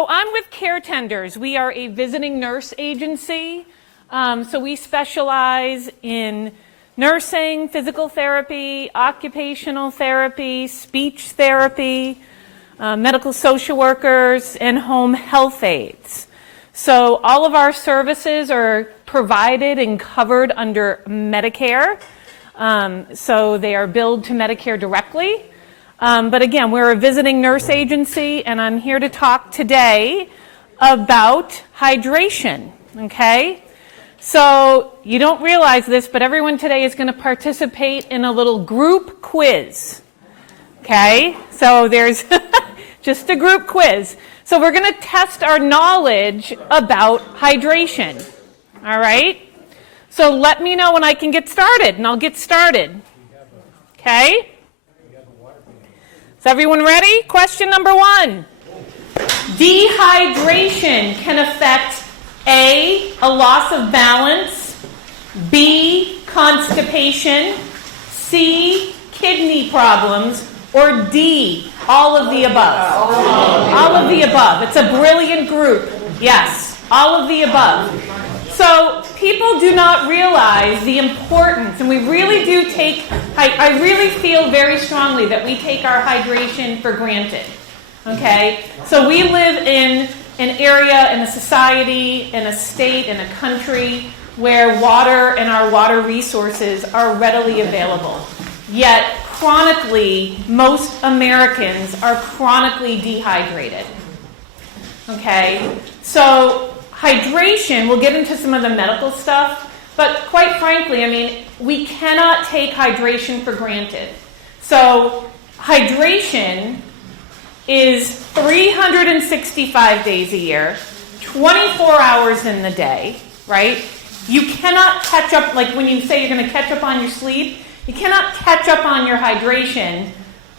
So I'm with Care Tenders. We are a visiting nurse agency. So we specialize in nursing, physical therapy, occupational therapy, speech therapy, medical social workers, and home health aides. So all of our services are provided and covered under Medicare. So they are billed to Medicare directly. But again, we're a visiting nurse agency, and I'm here to talk today about hydration, okay? So you don't realize this, but everyone today is going to participate in a little group quiz, okay? So there's just a group quiz. So we're going to test our knowledge about hydration, all right? So let me know when I can get started, and I'll get started, okay? Is everyone ready? Question number 1. Dehydration can affect A, a loss of balance, B, constipation, C, kidney problems, or D, all of the above. All of the above. It's a brilliant group. Yes, all of the above. So people do not realize the importance, and we really do take, I really feel very strongly that we take our hydration for granted, okay? So we live in an area, in a society, in a state, in a country where water and our water resources are readily available. Yet, chronically, most Americans are chronically dehydrated, okay? So hydration, we'll get into some of the medical stuff, but quite frankly, I mean, we cannot take hydration for granted. So hydration is 365 days a year, 24 hours in the day, right? You cannot catch up, like when you say you're going to catch up on your sleep, you cannot catch up on your hydration,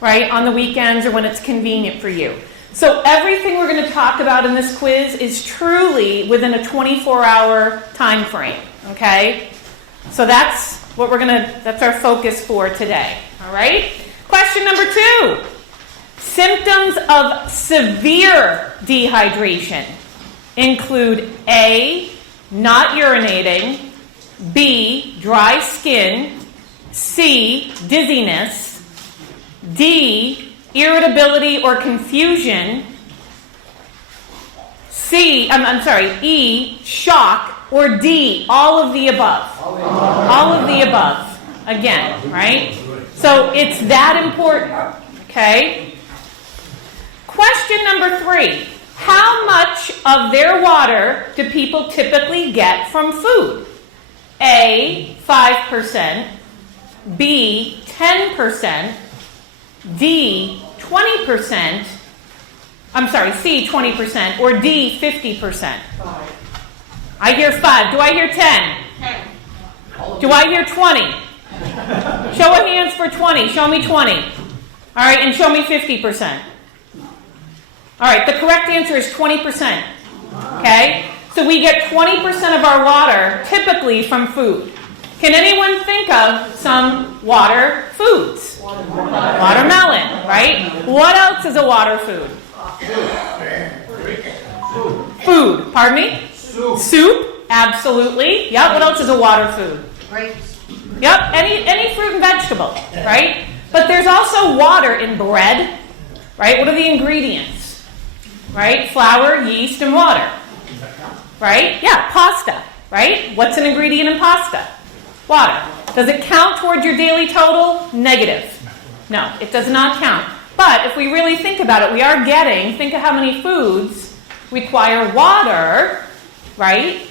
right, on the weekends or when it's convenient for you. So everything we're going to talk about in this quiz is truly within a 24-hour time frame, okay? So that's what that's our focus for today, all right? Question number 2. Symptoms of severe dehydration include A, not urinating, B, dry skin, C, dizziness, D, irritability or confusion, E, shock, or D, all of the above. All of the above, again, right? So it's that important, okay? Question number 3. How much of their water do people typically get from food? A, 5%, B, 10%, D, 20%, C, 20%, or D, 50%. I hear 5. Do I hear 10? 10. Do I hear 20? Show of hands for 20. Show me 20. All right, and show me 50%. All right, the correct answer is 20%. Okay? So we get 20% of our water typically from food. Can anyone think of some water foods? Watermelon, right? What else is a water food? Food. Pardon me? Soup. Absolutely. Yep. What else is a water food? Grapes. Yep. Any fruit and vegetable, right? But there's also water in bread, right? What are the ingredients? Right? Flour, yeast, and water. Right? Yeah. Pasta, right? What's an ingredient in pasta? Water. Does it count towards your daily total? Negative. No, it does not count. But if we really think about it, we are getting, think of how many foods require water, right?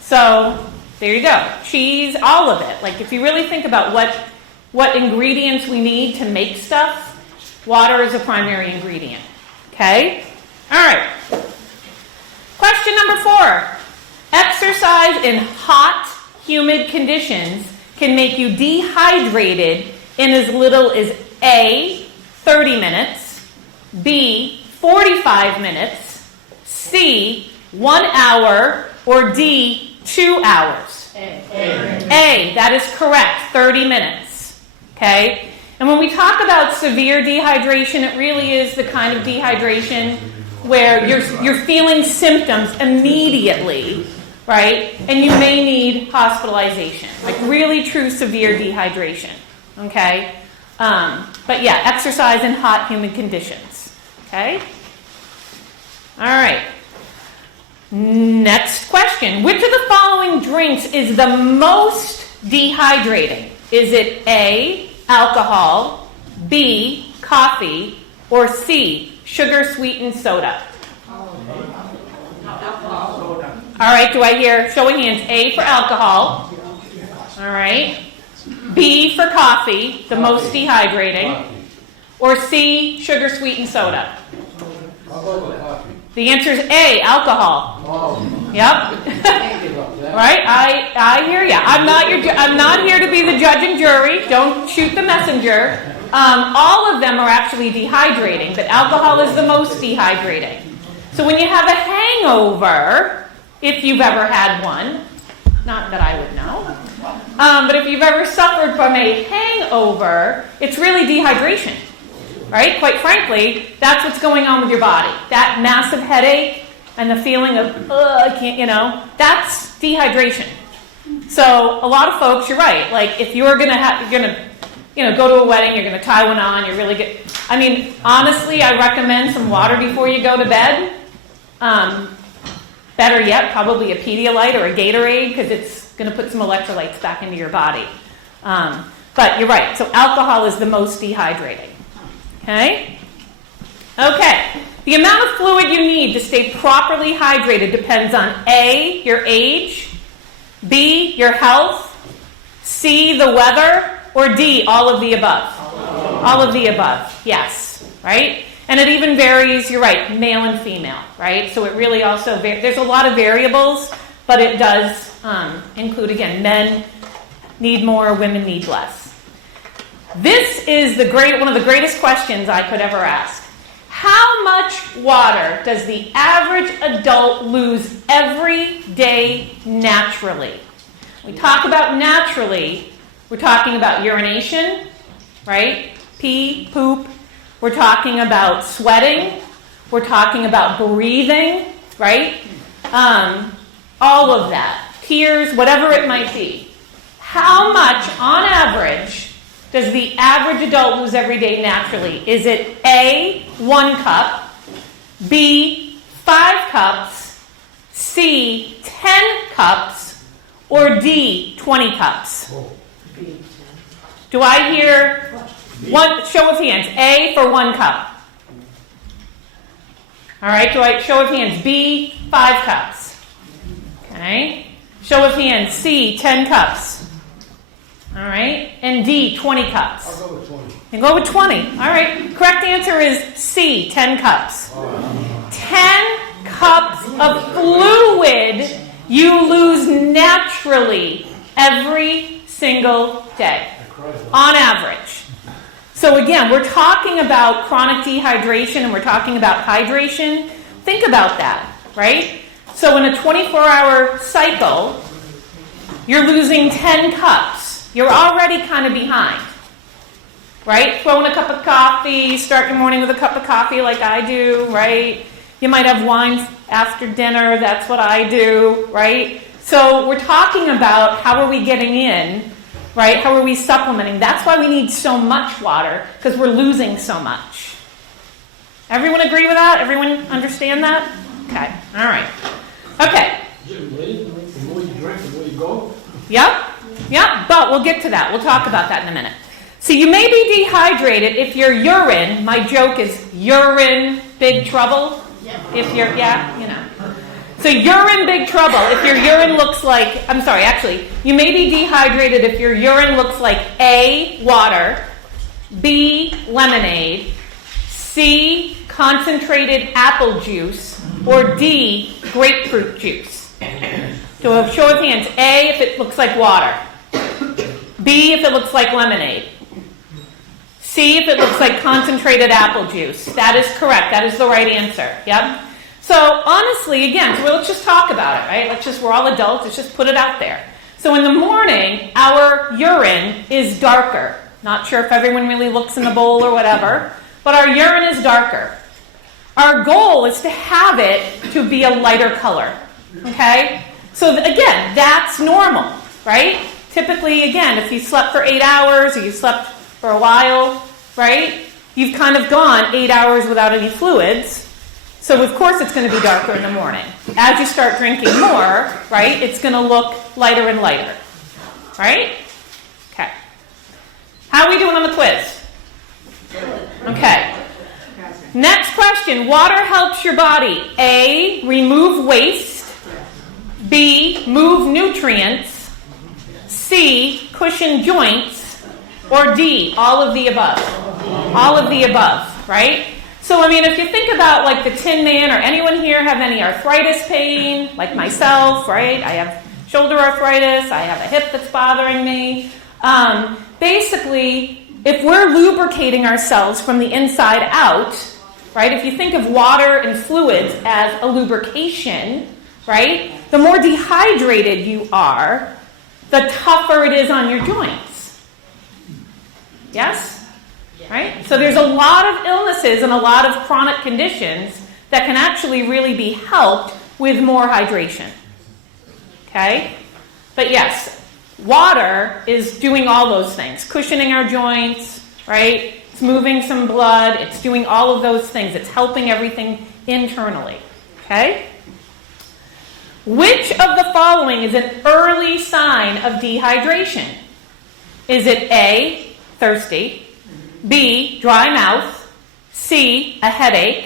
So there you go. Cheese, all of it. Like if you really think about what ingredients we need to make stuff, water is a primary ingredient. Okay? All right. Question number 4. Exercise in hot, humid conditions can make you dehydrated in as little as A, 30 minutes, B, 45 minutes, C, 1 hour, or D, 2 hours. A, that is correct, 30 minutes. Okay? And when we talk about severe dehydration, it really is the kind of dehydration where you're feeling symptoms immediately, right? And you may need hospitalization, like really true severe dehydration, okay? But yeah, exercise in hot, humid conditions, okay? All right. Next question. Which of the following drinks is the most dehydrating? Is it A, alcohol, B, coffee, or C, sugar-sweetened soda? All right, do I hear, show of hands, A for alcohol. All right. B for coffee, the most dehydrating. Or C, sugar-sweetened soda? The answer is A, alcohol. Yep. Right? I hear you. I'm not here to be the judge and jury. Don't shoot the messenger. All of them are actually dehydrating, but alcohol is the most dehydrating. So when you have a hangover, if you've ever had one, not that I would know, but if you've ever suffered from a hangover, it's really dehydration. Right? Quite frankly, that's what's going on with your body. That massive headache and the feeling of, I can't, that's dehydration. So a lot of folks, you're right. Like if you're going to go to a wedding, you're going to tie one on, you're really good. I mean, honestly, I recommend some water before you go to bed. Better yet, probably a Pedialyte or a Gatorade because it's going to put some electrolytes back into your body. But you're right. So alcohol is the most dehydrating. Okay? Okay. The amount of fluid you need to stay properly hydrated depends on A, your age, B, your health, C, the weather, or D, all of the above. All of the above, yes. Right? And it even varies, you're right, male and female, right? So it really also, there's a lot of variables, but it does include, again, men need more, women need less. This is one of the greatest questions I could ever ask. How much water does the average adult lose every day naturally? When we talk about naturally, we're talking about urination, right? Pee, poop. We're talking about sweating. We're talking about breathing, right? All of that. Tears, whatever it might be. How much, on average, does the average adult lose every day naturally? Is it A, 1 cup, B, 5 cups, C, 10 cups, or D, 20 cups? Do I hear one show of hands? A for 1 cup. All right, show of hands. B, 5 cups. Okay. Show of hands. C, 10 cups. All right. And D, 20 cups. I'll go with 20. And go with 20. All right. Correct answer is C, 10 cups. 10 cups of fluid you lose naturally every single day, on average. So again, we're talking about chronic dehydration and we're talking about hydration. Think about that, right? So in a 24-hour cycle, you're losing 10 cups. You're already kind of behind, right? Throw in a cup of coffee, start your morning with a cup of coffee like I do, right? You might have wine after dinner, that's what I do, right? So we're talking about how are we getting in, right? How are we supplementing? That's why we need so much water, because we're losing so much. Everyone agree with that? Everyone understand that? Okay, all right. Okay. The more you drink, the more you go. Yep, but we'll get to that. We'll talk about that in a minute. So you may be dehydrated if your urine, my joke is urine, big trouble. If you're, So you're in big trouble if your urine looks like, you may be dehydrated if your urine looks like A, water, B, lemonade, C, concentrated apple juice, or D, grapefruit juice. So a show of hands. A, if it looks like water. B, if it looks like lemonade. C, if it looks like concentrated apple juice. That is correct. That is the right answer. Yep. So honestly, again, let's just talk about it, right? We're all adults. Let's just put it out there. So in the morning, our urine is darker. Not sure if everyone really looks in the bowl or whatever, but our urine is darker. our goal is to have it to be a lighter color, okay? So again, that's normal, right? Typically, again, if you slept for 8 hours or you slept for a while, right? You've kind of gone 8 hours without any fluids. So of course it's going to be darker in the morning. As you start drinking more, right, it's going to look lighter and lighter, right? Okay. How are we doing on the quiz? Okay. Next question. Water helps your body. A, remove waste. B, move nutrients. C, cushion joints. Or D, all of the above. All of the above, right? So, I mean, if you think about like the Tin Man, or anyone here have any arthritis pain, like myself, right? I have shoulder arthritis, I have a hip that's bothering me. Basically, if we're lubricating ourselves from the inside out, right? If you think of water and fluids as a lubrication, right? The more dehydrated you are, the tougher it is on your joints. Yes? Right? So there's a lot of illnesses and a lot of chronic conditions that can actually really be helped with more hydration. Okay? But yes, water is doing all those things. Cushioning our joints, right? It's moving some blood. It's doing all of those things. It's helping everything internally. Okay? Which of the following is an early sign of dehydration? Is it A, thirsty? B, dry mouth. C, a headache.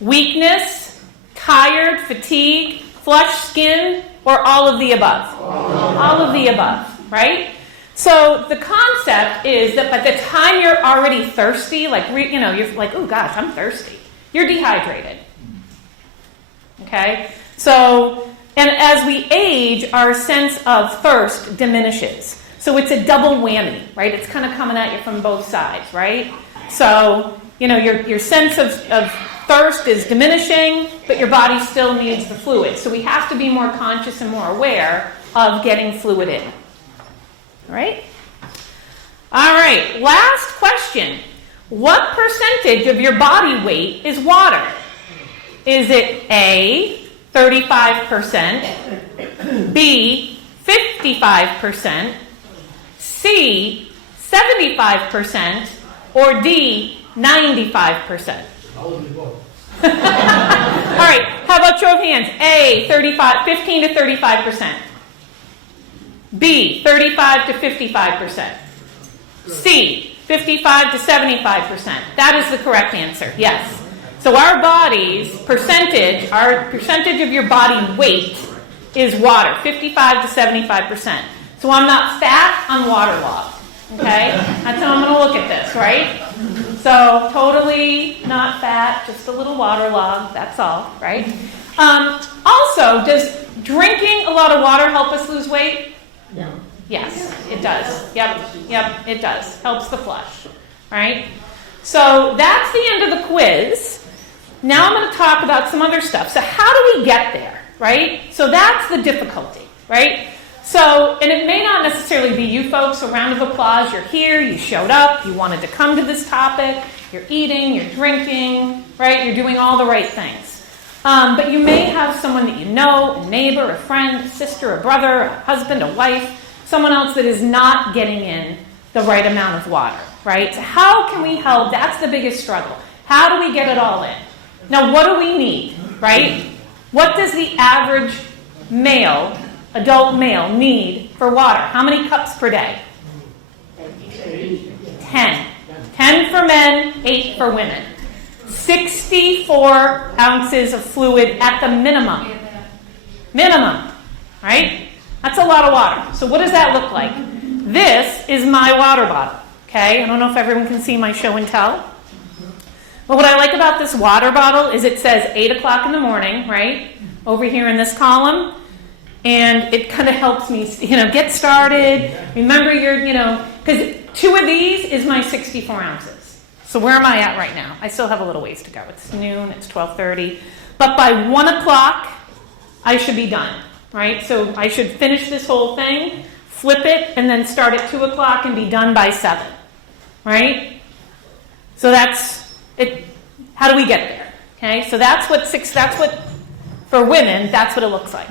Weakness, tired, fatigue, flushed skin, or all of the above? All of the above, right? So the concept is that by the time you're already thirsty, like, you're like, oh gosh, I'm thirsty. You're dehydrated. Okay? So, and as we age, our sense of thirst diminishes. So it's a double whammy, right? It's kind of coming at you from both sides, right? So, your sense of thirst is diminishing, but your body still needs the fluid. So we have to be more conscious and more aware of getting fluid in. All right? All right, last question. What percentage of your body weight is water? Is it A, 35%, B, 55%, C, 75%, or D, 95%? All of the above. All right, how about show of hands? A, 15 to 35%. B, 35 to 55%. C, 55 to 75%. That is the correct answer, yes. So our body's percentage, our percentage of your body weight is water, 55 to 75%. So I'm not fat, I'm waterlogged. Okay? That's how I'm going to look at this, right? So totally not fat, just a little waterlogged, that's all, right? Also, does drinking a lot of water help us lose weight? Yeah. Yes, it does. Yep, it does. Helps the flush, right? So that's the end of the quiz. Now I'm going to talk about some other stuff. So how do we get there, right? So that's the difficulty, right? So, and it may not necessarily be you folks, a round of applause, you're here, you showed up, you wanted to come to this topic, you're eating, you're drinking, right? You're doing all the right things. But you may have someone that you know, a neighbor, a friend, a sister, a brother, a husband, a wife, someone else that is not getting in the right amount of water, right? So how can we help? That's the biggest struggle. How do we get it all in? Now, what do we need, right? What does the average male, adult male, need for water? How many cups per day? 10. 10 for men, 8 for women. 64 ounces of fluid at the minimum. Minimum, right? That's a lot of water. So what does that look like? This is my water bottle, okay? I don't know if everyone can see my show and tell. But what I like about this water bottle is it says 8 o'clock in the morning, right? Over here in this column. And it kind of helps me, get started. Remember because 2 of these is my 64 ounces. So where am I at right now? I still have a little ways to go. It's noon, it's 12:30. But by 1 o'clock, I should be done, right? So I should finish this whole thing, flip it, and then start at 2 o'clock and be done by 7, right? So that's it. How do we get there? Okay, so that's what for women, that's what it looks like.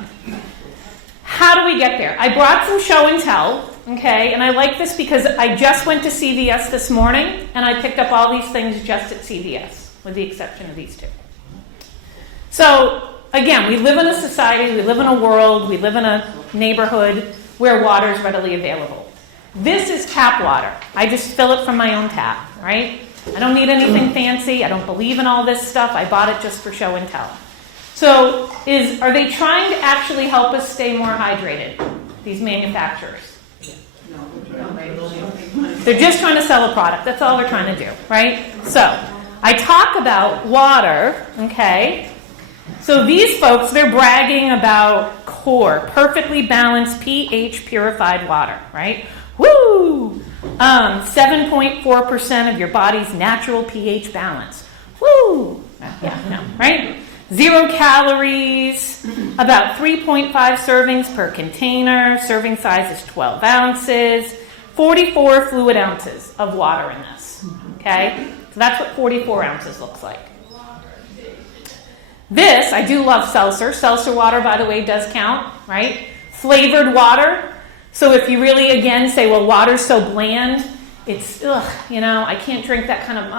How do we get there? I brought some show and tell, okay, and I like this because I just went to CVS this morning and I picked up all these things just at CVS, with the exception of these two. So, again, we live in a society, we live in a world, we live in a neighborhood where water is readily available. This is tap water. I just fill it from my own tap, right? I don't need anything fancy. I don't believe in all this stuff. I bought it just for show and tell. So, are they trying to actually help us stay more hydrated, these manufacturers? They're just trying to sell a product. That's all they're trying to do, right? So, I talk about water, okay? So these folks, they're bragging about core, perfectly balanced pH purified water, right? Woo! 7.4% of your body's natural pH balance. Woo! Yeah, no, right? 0 calories, about 3.5 servings per container. Serving size is 12 ounces. 44 fluid ounces of water in this, okay? So that's what 44 ounces looks like. This, I do love seltzer. Seltzer water, by the way, does count, right? Flavored water. So if you really, again, say, well, water's so bland, it's, I can't drink that kind of,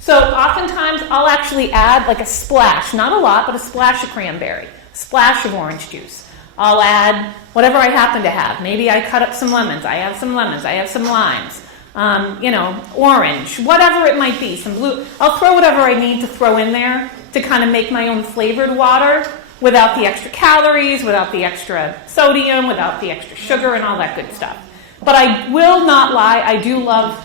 So oftentimes, I'll actually add like a splash, not a lot, but a splash of cranberry, splash of orange juice. I'll add whatever I happen to have. Maybe I cut up some lemons. I have some lemons. I have some limes. Orange, whatever it might be, some blue. I'll throw whatever I need to throw in there to kind of make my own flavored water without the extra calories, without the extra sodium, without the extra sugar and all that good stuff. But I will not lie, I do love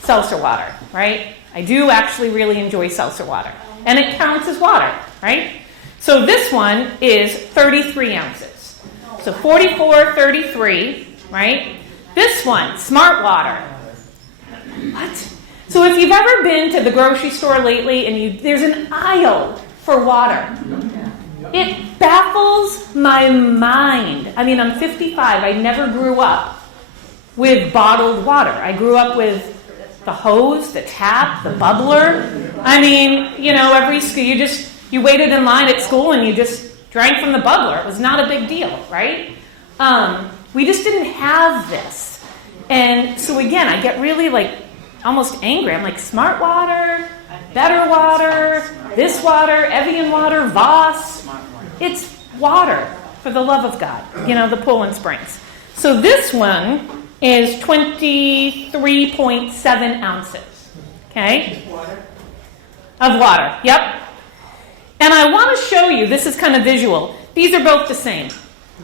seltzer water, right? I do actually really enjoy seltzer water. And it counts as water, right? So this one is 33 ounces. So 44, 33, right? This one, Smart Water. What? So if you've ever been to the grocery store lately and there's an aisle for water, it baffles my mind. I mean, I'm 55. I never grew up with bottled water. I grew up with the hose, the tap, the bubbler. I mean, every school, you waited in line at school and you just drank from the bubbler. It was not a big deal, right? We just didn't have this. And so again, I get really almost angry. I'm like, Smart Water, Better Water, this water, Evian water, Voss. It's water, for the love of God, the Poland Springs. So this one is 23.7 ounces, okay? Of water, yep. And I want to show you, this is kind of visual. These are both the same,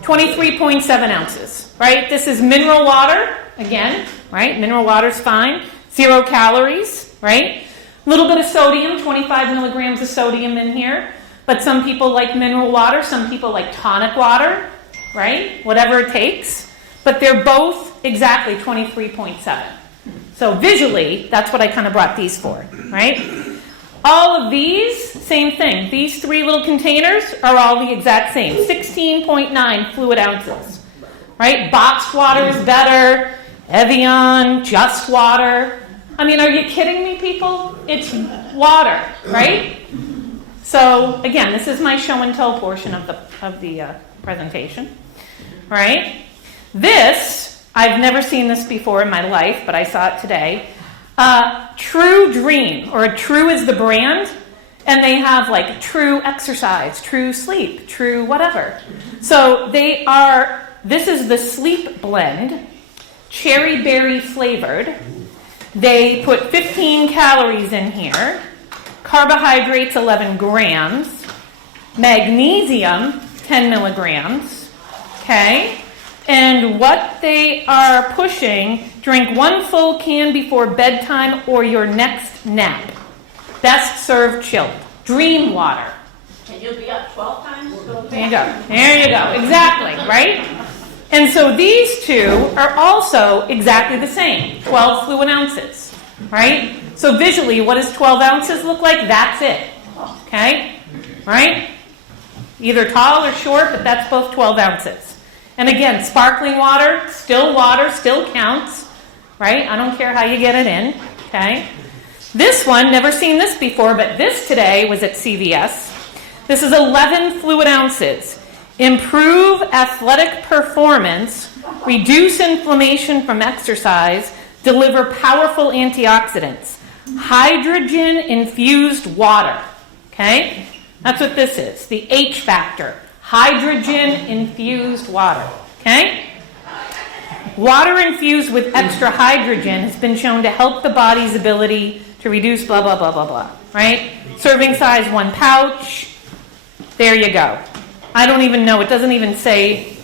23.7 ounces, right? This is mineral water, again, right? Mineral water's fine. 0 calories, right? A little bit of sodium, 25 milligrams of sodium in here. But some people like mineral water, some people like tonic water, right? Whatever it takes. But they're both exactly 23.7. So visually, that's what I kind of brought these for, right? All of these, same thing. These 3 little containers are all the exact same. 16.9 fluid ounces, right? Boxed water is better. Evian, Just Water. I mean, are you kidding me, people? It's water, right? So, again, this is my show and tell portion of the presentation, right? This, I've never seen this before in my life, but I saw it today. True Dream, or True is the brand, and they have True Exercise, True Sleep, True whatever. So this is the sleep blend, cherry berry flavored. They put 15 calories in here, carbohydrates 11 grams, magnesium 10 milligrams, okay? And what they are pushing, drink 1 full can before bedtime or your next nap. Best served chilled. Dream water. And you'll be up 12 times? There you go. There you go. Exactly, right? And so these two are also exactly the same, 12 fluid ounces, right? So visually, what does 12 ounces look like? That's it, okay? Right? Either tall or short, but that's both 12 ounces. And again, sparkling water still counts, right? I don't care how you get it in, okay? This one, never seen this before, but this today was at CVS. This is 11 fluid ounces. Improve athletic performance, reduce inflammation from exercise, deliver powerful antioxidants. Hydrogen-infused water. Okay? That's what this is, the H factor. Hydrogen-infused water. Okay? Water infused with extra hydrogen has been shown to help the body's ability to reduce blah, blah, blah, blah, blah. Right? Serving size 1 pouch. There you go. I don't even know. It doesn't even say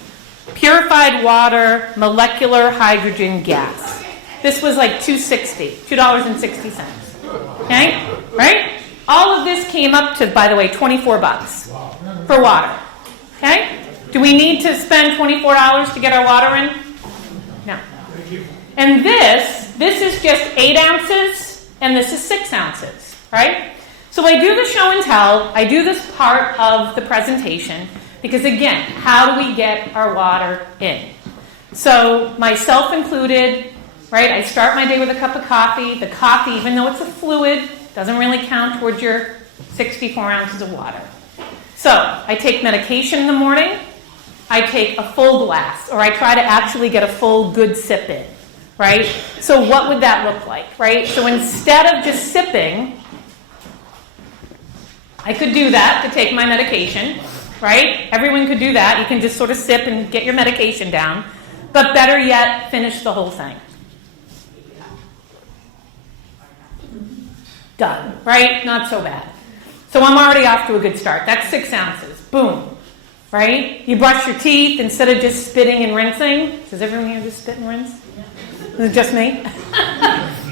purified water, molecular hydrogen gas. This was like $2.60. Okay? Right? All of this came up to, by the way, $24 for water. Okay? Do we need to spend $24 to get our water in? No. And this is just 8 ounces, and this is 6 ounces, right? So I do the show and tell. I do this part of the presentation because, again, how do we get our water in? So myself included, right, I start my day with a cup of coffee. The coffee, even though it's a fluid, doesn't really count towards your 64 ounces of water. So I take medication in the morning. I take a full glass, or I try to actually get a full good sip in, right? So what would that look like, right? So instead of just sipping, I could do that to take my medication, right? Everyone could do that. You can just sort of sip and get your medication down. But better yet, finish the whole thing. Done, right? Not so bad. So I'm already off to a good start. That's 6 ounces. Boom. Right? You brush your teeth instead of just spitting and rinsing. Does everyone here just spit and rinse? Is it just me?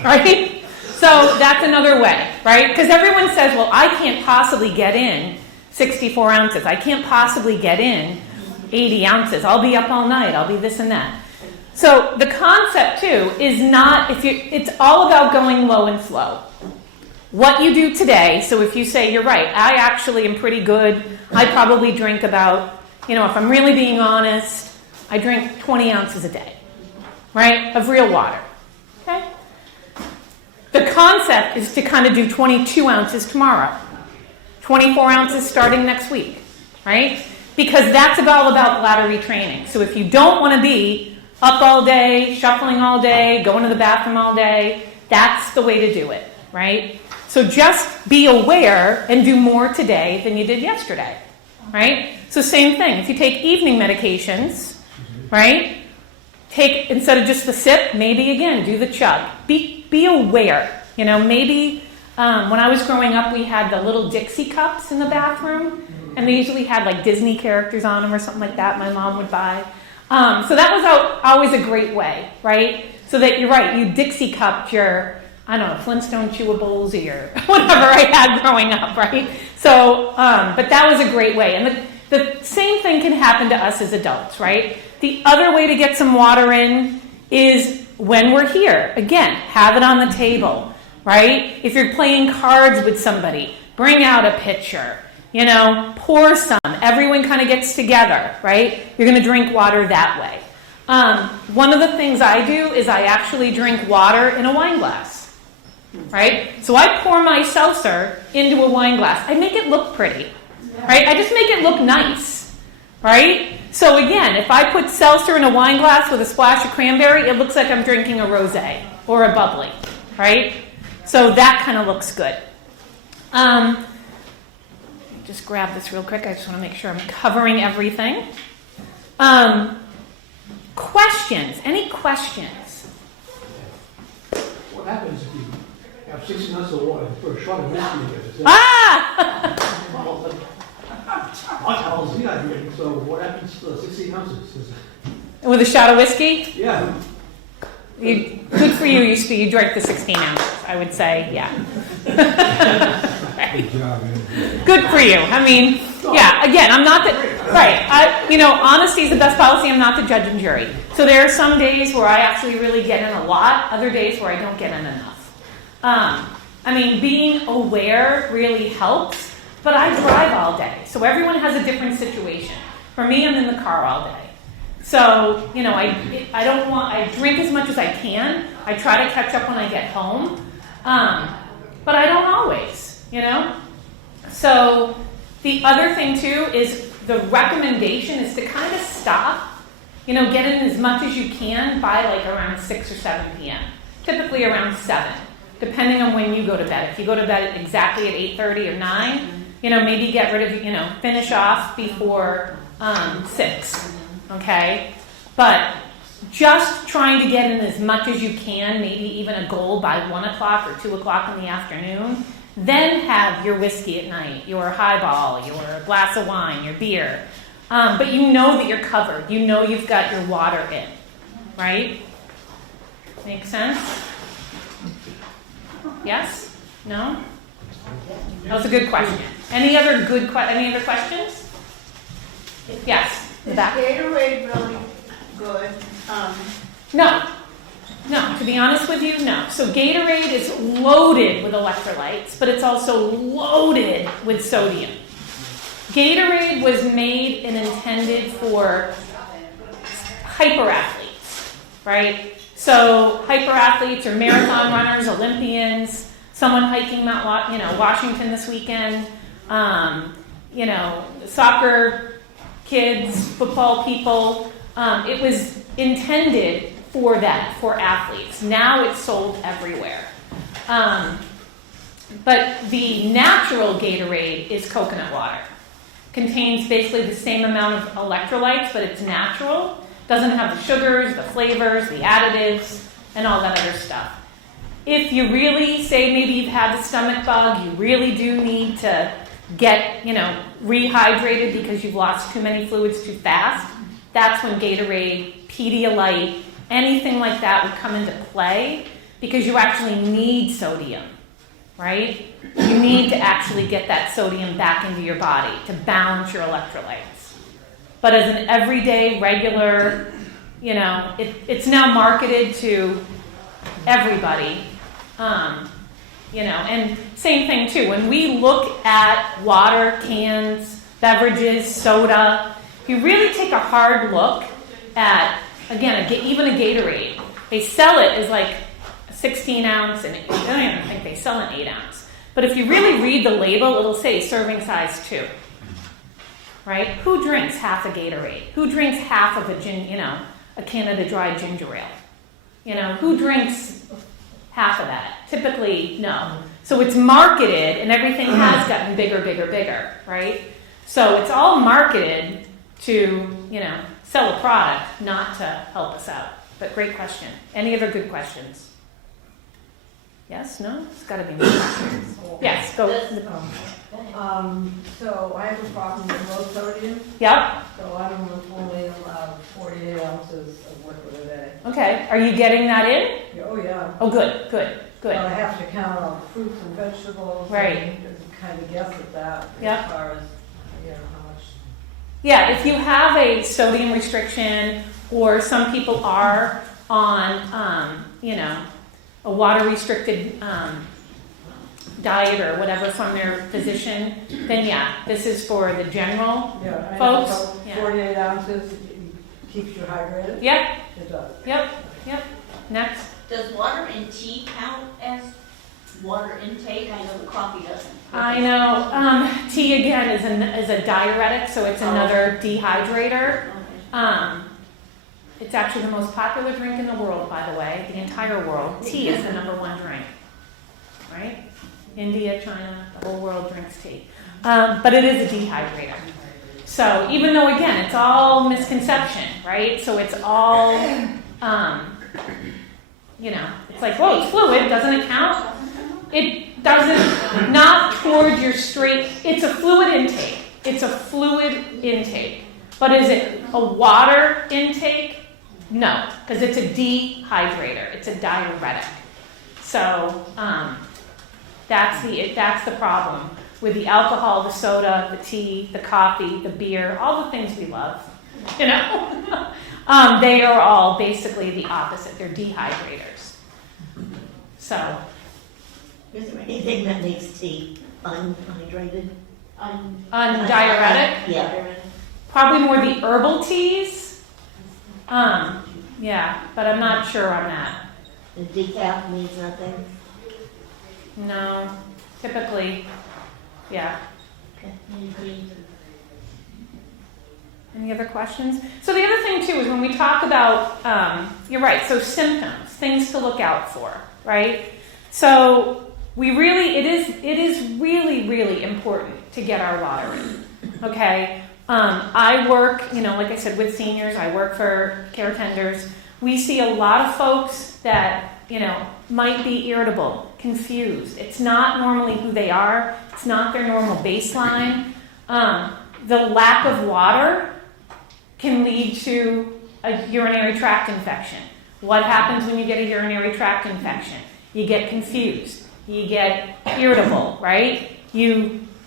Right? So that's another way, right? Because everyone says, well, I can't possibly get in 64 ounces. I can't possibly get in 80 ounces. I'll be up all night. I'll be this and that. So the concept, too, is not, it's all about going low and slow. What you do today, so if you say, you're right, I actually am pretty good. I probably drink about, if I'm really being honest, I drink 20 ounces a day, right, of real water, okay? The concept is to kind of do 22 ounces tomorrow, 24 ounces starting next week, right? Because that's all about bladder retraining. So if you don't want to be up all day, shuffling all day, going to the bathroom all day, that's the way to do it, right? So just be aware and do more today than you did yesterday, right? So same thing. If you take evening medications, right, instead of just the sip, maybe again, do the chug. Be aware. Maybe when I was growing up, we had the little Dixie cups in the bathroom, and they usually had like Disney characters on them or something like that my mom would buy. So that was always a great way, right? So that you're right, you Dixie cupped your, Flintstone chewables or your whatever I had growing up, right? So, but that was a great way. And the same thing can happen to us as adults, right? The other way to get some water in is when we're here. Again, have it on the table, right? If you're playing cards with somebody, bring out a pitcher, pour some. Everyone kind of gets together, right? You're going to drink water that way. One of the things I do is I actually drink water in a wine glass. Right? So I pour my seltzer into a wine glass. I make it look pretty. Right? I just make it look nice. Right? So again, if I put seltzer in a wine glass with a splash of cranberry, it looks like I'm drinking a rosé or a bubbly. Right? So that kind of looks good. Just grab this real quick. I just want to make sure I'm covering everything. Questions? Any questions? What happens if you have 6 ounces of water for a shot of whiskey? I'll dehydrate. So what happens to 16 ounces? With a shot of whiskey? Yeah. Good for you. You drank the 16 ounces, I would say. Yeah. Right. Good job, man. Good for you. Yeah. Again, I'm not the right. Honesty is the best policy. I'm not the judge and jury. So there are some days where I actually really get in a lot. Other days where I don't get in enough. Being aware really helps. But I drive all day, so everyone has a different situation. For me, I'm in the car all day. So, I drink as much as I can. I try to catch up when I get home. but I don't always, So the other thing too is the recommendation is to kind of stop, get in as much as you can by like around 6 or 7 p.m. Typically around 7, depending on when you go to bed. If you go to bed exactly at 8:30 or 9, maybe get rid of, finish off before 6, okay? But just trying to get in as much as you can, maybe even a goal by 1 o'clock or 2 o'clock in the afternoon, then have your whiskey at night, your highball, your glass of wine, your beer. But you know that you're covered. You know you've got your water in, right? Make sense? Yes? No? That was a good question. Any other questions? Yes. Is Back. Gatorade really good? No. No, to be honest with you, no. So Gatorade is loaded with electrolytes, but it's also loaded with sodium. Gatorade was made and intended for hyperathletes, right? So hyperathletes are marathon runners, Olympians, someone hiking Mount Washington this weekend, soccer kids, football people. It was intended for that, for athletes. Now it's sold everywhere. But the natural Gatorade is coconut water. Contains basically the same amount of electrolytes, but it's natural. Doesn't have the sugars, the flavors, the additives, and all that other stuff. If you really say maybe you've had the stomach bug, you really do need to get, rehydrated because you've lost too many fluids too fast, that's when Gatorade, Pedialyte, anything like that would come into play because you actually need sodium, right? You need to actually get that sodium back into your body to balance your electrolytes. But as an everyday, regular, it's now marketed to everybody, and same thing too. When we look at water, cans, beverages, soda, if you really take a hard look at, again, even a Gatorade, they sell it as like a 16 ounce, and I don't even think they sell an 8 ounce. But if you really read the label, it'll say serving size 2. Right? Who drinks half a Gatorade? Who drinks half of a Canada Dry ginger ale? Who drinks half of that? Typically, no. So it's marketed, and everything has gotten bigger, bigger, bigger, right? So it's all marketed to, sell a product, not to help us out. But great question. Any other good questions? Yes? No? It's got to be more questions. Yes, go. So I have a problem with low sodium, Yep. so I'm only allowed 48 ounces of liquid a day. Okay. Are you getting that in? Oh, yeah. Oh, good, good, good. But I have to count all the fruits and vegetables. Right. And kind of guess at that Yeah. as far as, how much. Yeah, if you have a sodium restriction, or some people are on, a water-restricted diet or whatever from their physician, then yeah, this is for the general Yeah, folks. So Yeah. 48 ounces keeps you hydrated? Yep, It does. yep. Next. Does water in tea count as water intake? I know the coffee doesn't. I know. Tea again is a diuretic, so it's another dehydrator. It's actually the most popular drink in the world, by the way, the entire world. Tea is the number 1 drink, right? India, China, the whole world drinks tea. But it is a dehydrator. So even though, again, it's all misconception, right? So it's all, it's like, whoa, it's fluid, doesn't it count? It doesn't, not toward your straight, it's a fluid intake. It's a fluid intake. But is it a water intake? No, because it's a dehydrator. It's a diuretic. So that's the problem with the alcohol, the soda, the tea, the coffee, the beer, all the things we love. They are all basically the opposite. They're dehydrators. So. Is there anything that makes tea unhydrated? Diuretic? Yeah. Probably more the herbal teas. Yeah, but I'm not sure on that. And decaf means nothing? No, typically, yeah. Any other questions? So the other thing too is when we talk about, you're right, so symptoms, things to look out for, right? So it is really, really important to get our water in, okay? I work, like I said, with seniors. I work for care tenders. We see a lot of folks that, might be irritable, confused. It's not normally who they are. It's not their normal baseline. The lack of water can lead to a urinary tract infection. What happens when you get a urinary tract infection? You get confused. You get irritable, right?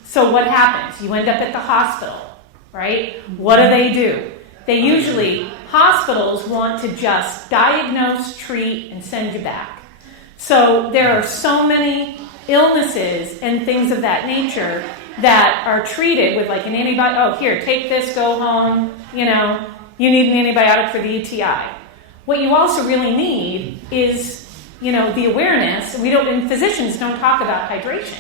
So what happens? You end up at the hospital, right? What do? Hospitals want to just diagnose, treat, and send you back. So there are so many illnesses and things of that nature that are treated with like an antibiotic. Oh, here, take this, go home. You need an antibiotic for the UTI. What you also really need is, the awareness. And physicians don't talk about hydration,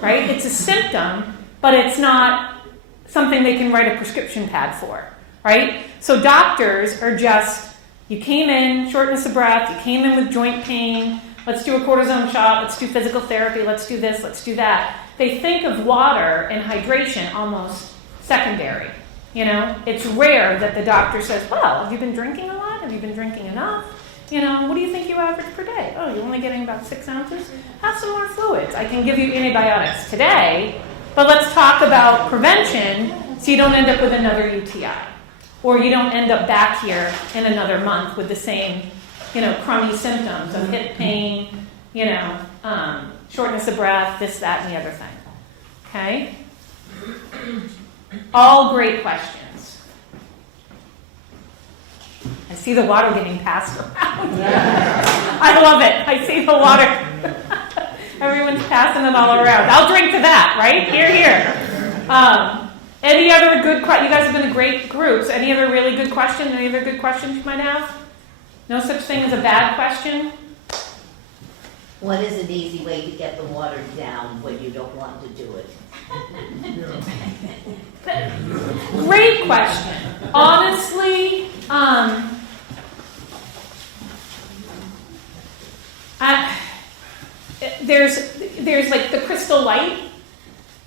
right? It's a symptom, but it's not something they can write a prescription pad for, right? So doctors are just, you came in, shortness of breath, you came in with joint pain, let's do a cortisone shot, let's do physical therapy, let's do this, let's do that. They think of water and hydration almost secondary. It's rare that the doctor says, well, have you been drinking a lot? Have you been drinking enough? What do you think you average per day? Oh, you're only getting about 6 ounces? Have some more fluids. I can give you antibiotics today, but let's talk about prevention so you don't end up with another UTI. Or you don't end up back here in another month with the same, crummy symptoms of hip pain, shortness of breath, this, that, and the other thing. Okay? All great questions. I see the water getting passed around. I love it. I see the water. Everyone's passing it all around. I'll drink to that, right? Here. Any other good questions? You guys have been a great group. So any other really good questions? Any other good questions you might have? No such thing as a bad question? What is an easy way to get the water down when you don't want to do it? Great question. Honestly, there's like the Crystal Light,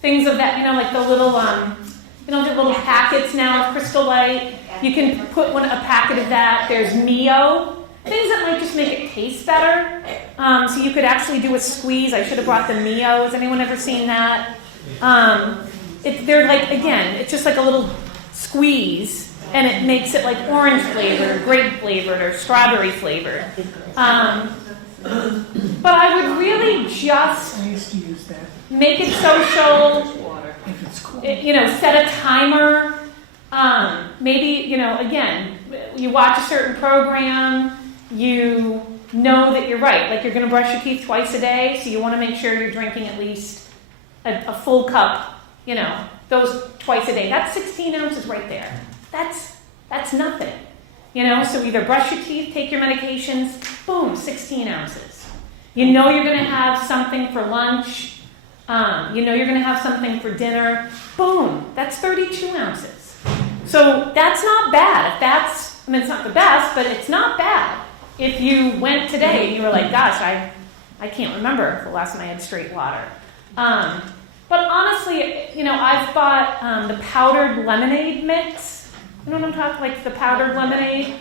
things of that, like the little, the little packets now of Crystal Light. You can put a packet of that. There's Mio, things that might just make it taste better. So you could actually do a squeeze. I should have brought the Mio. Has anyone ever seen that? They're like, again, it's just like a little squeeze, and it makes it like orange flavored, or grape flavored, or strawberry flavored. But I would really just make it social, set a timer. Maybe, again, you watch a certain program, you know that you're right. Like you're going to brush your teeth twice a day, so you want to make sure you're drinking at least a full cup, those twice a day. That's 16 ounces right there. That's nothing. So either brush your teeth, take your medications, boom, 16 ounces. You're going to have something for lunch. You're going to have something for dinner. Boom, that's 32 ounces. So that's not bad. It's not the best, but it's not bad. If you went today and you were like, gosh, I can't remember the last time I had straight water. But honestly, I've bought the powdered lemonade mix. You know what I'm talking, like the powdered lemonade?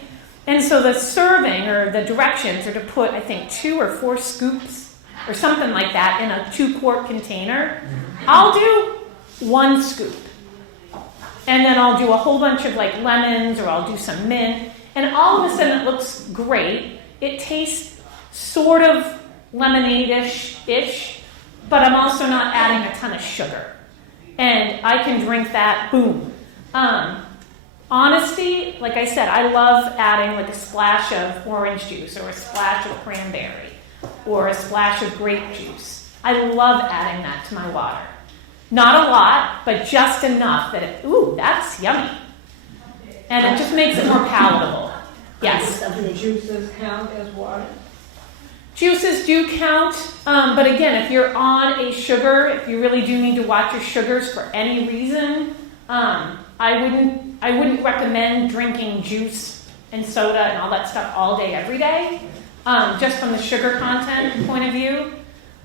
And so the serving or the directions are to put, I think, 2 or 4 scoops or something like that in a 2-quart container. I'll do 1 scoop. And then I'll do a whole bunch of like lemons, or I'll do some mint. And all of a sudden it looks great. It tastes sort of lemonade-ish, but I'm also not adding a ton of sugar. And I can drink that, boom. Honesty, like I said, I love adding like a splash of orange juice or a splash of cranberry or a splash of grape juice. I love adding that to my water. Not a lot, but just enough that that's yummy. And it just makes it more palatable. Yes? Do juices count as water? Juices do count, but again, if you're on a sugar, if you really do need to watch your sugars for any reason, I wouldn't recommend drinking juice and soda and all that stuff all day, every day, just from the sugar content point of view.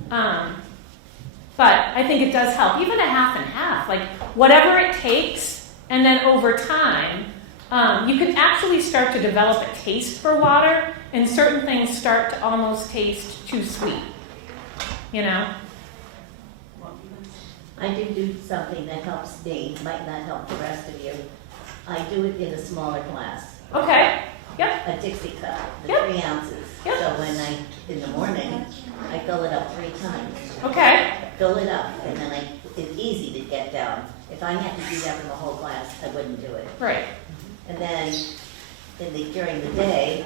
But I think it does help, even a half and half, like whatever it takes, and then over time, you can actually start to develop a taste for water, and certain things start to almost taste too sweet, you know? I do something that helps me, might not help the rest of you. I do it in a smaller glass. Okay, yep, A Dixie cup, the Yep. 3 ounces. Yep. So when in the morning, I fill it up 3 times. okay, Fill it up, and then it's easy to get down. If I had to do that from the whole glass, I wouldn't do it. right, And then during the day,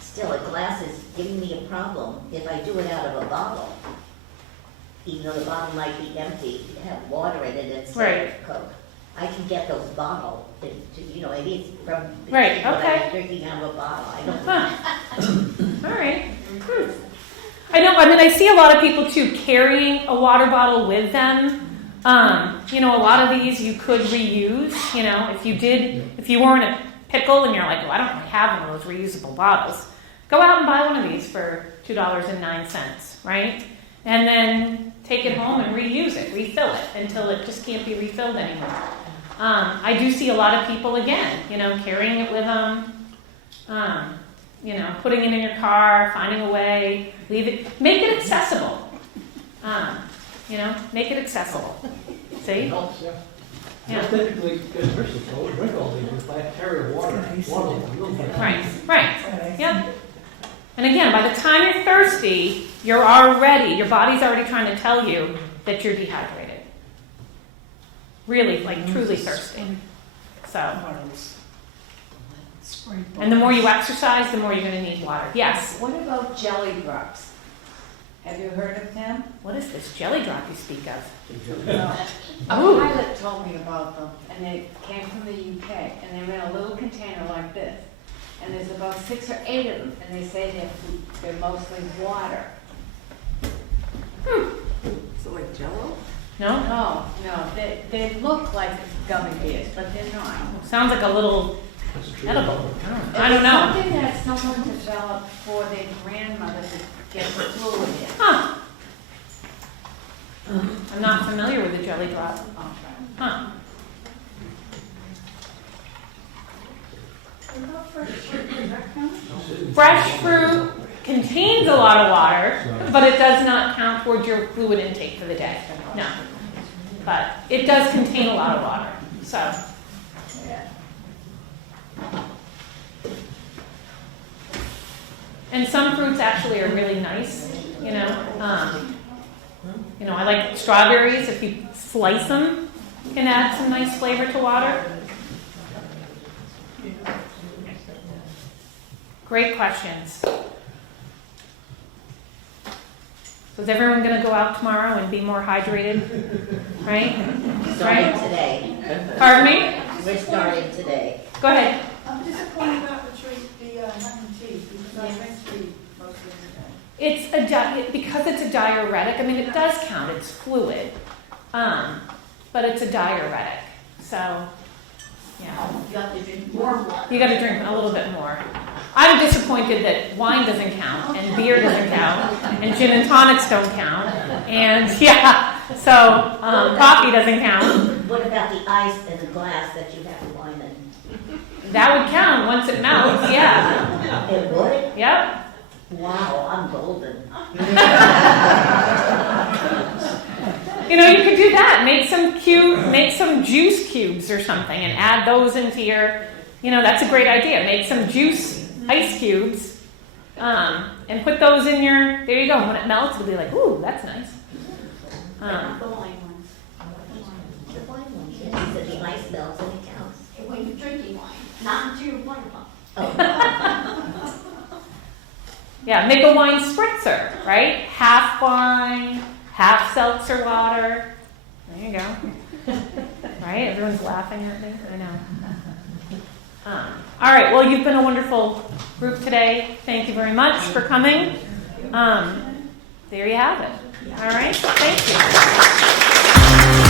still a glass is giving me a problem if I do it out of a bottle. Even though the bottle might be empty, have water in it instead Right. of Coke. I can get those bottles, maybe it's from the Right, when I okay. was drinking out of a bottle. I don't. huh, all right. I know, I see a lot of people too carrying a water bottle with them. A lot of these you could reuse, if you were in a pickle and you're like, well, I don't really have one of those reusable bottles, go out and buy one of these for $2.09, right? And then take it home and reuse it, refill it until it just can't be refilled anymore. I do see a lot of people, again, carrying it with them, putting it in your car, finding a way, leave it, make it accessible. Make it accessible. It See? helps, yeah. Yeah. It's typically good versus, I would drink all these, if I carry water, Right, right. Yep. And again, by the time you're thirsty, your body's already trying to tell you that you're dehydrated. Really, truly thirsty. So, and the more you exercise, the more you're going to need water. Yes. What about jelly drops? Have you heard of them? What is this jelly drop you speak of? No. A Ooh. pilot told me about them, and they came from the UK, and they're in a little container like this. And there's about 6 or 8 of them, and they say they're mostly water. So like Jello? No? No, they look like gummy bears, but they're not. Sounds like a little edible. I don't It was know. something that someone developed for their grandmother to get the fluid in. Huh. I'm not familiar with the jelly drop. Huh. Fresh fruit contains a lot of water, but it does not count towards your fluid intake for the day. No. But it does contain a lot of water. So. And some fruits actually are really nice, I like strawberries. If you slice them, can add some nice flavor to water. Great questions. So is everyone going to go out tomorrow and be more hydrated? Right? Starting today. Pardon me? We're starting today. Go ahead. I'm disappointed about the lemon tea, because I drink tea most of the day. Because it's a diuretic. I mean, it does count. It's fluid, but it's a diuretic. So, yeah, You have to drink more water. you got to drink a little bit more. I'm disappointed that wine doesn't count, and beer doesn't count, and gin and tonics don't count, and so coffee doesn't count. What about the ice in the glass that you have the wine in? That would count once it melts. Yeah. It would? Yep. Wow, I'm golden. You could do that. Make some juice cubes or something, and add those into your. That's a great idea. Make some juice ice cubes, and put those in your. There you go. When it melts, it'll be like, ooh, that's nice. Not the wine ones. The wine one, yes, that the ice melts and it counts. When you're drinking wine, not until you're wine pump. Oh, Yeah, make a wine spritzer, right? Half wine, half seltzer water. There you go. Right? Everyone's laughing at me. I know. All right. Well, you've been a wonderful group today. Thank you very much for coming. There you have it. All right, thank you.